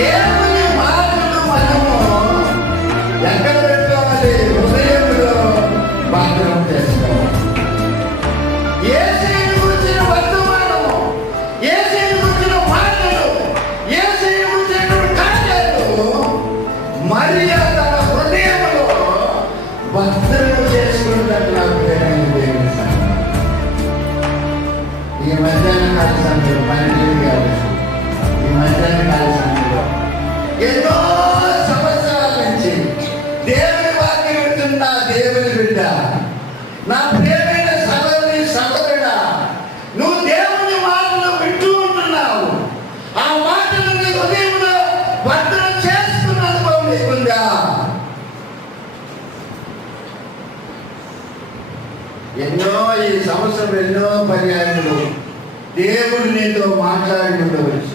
దేవుని మాటలు మనము ఎక్కడ పెట్టుకోవాలి? హృదయంలో భద్రం చేసుకోవాలి. యేసుని గురించిన వర్తమానము, యేసుని గురించిన మాటలు, యేసుని గురించినటువంటి కార్యాలు మరియా తన హృదయంలో భద్రం చేసుకున్నట్టు నాకు దేవుని సంగతి. ఈ మధ్యాహ్న కాల సమయంలో 12 కావచ్చు, ఈ మధ్యాహ్న కాల సమయంలో ఎన్నో సంవత్సరాల నుంచి దేవుని వాక్యం వింటున్న దేవుని బిడ్డ, నా ప్రియమైన సహోదరి సహోదరుడా, నువ్వు దేవుని మాటలు వింటూ ఉంటున్నావు. ఆ మాటలు నీ హృదయంలో భద్రం చేసుకున్న అనుభవం నీకుందా? ఈ సంవత్సరం ఎన్నో పర్యాయములు దేవుడు నీతో మాట్లాడి ఉండవచ్చు.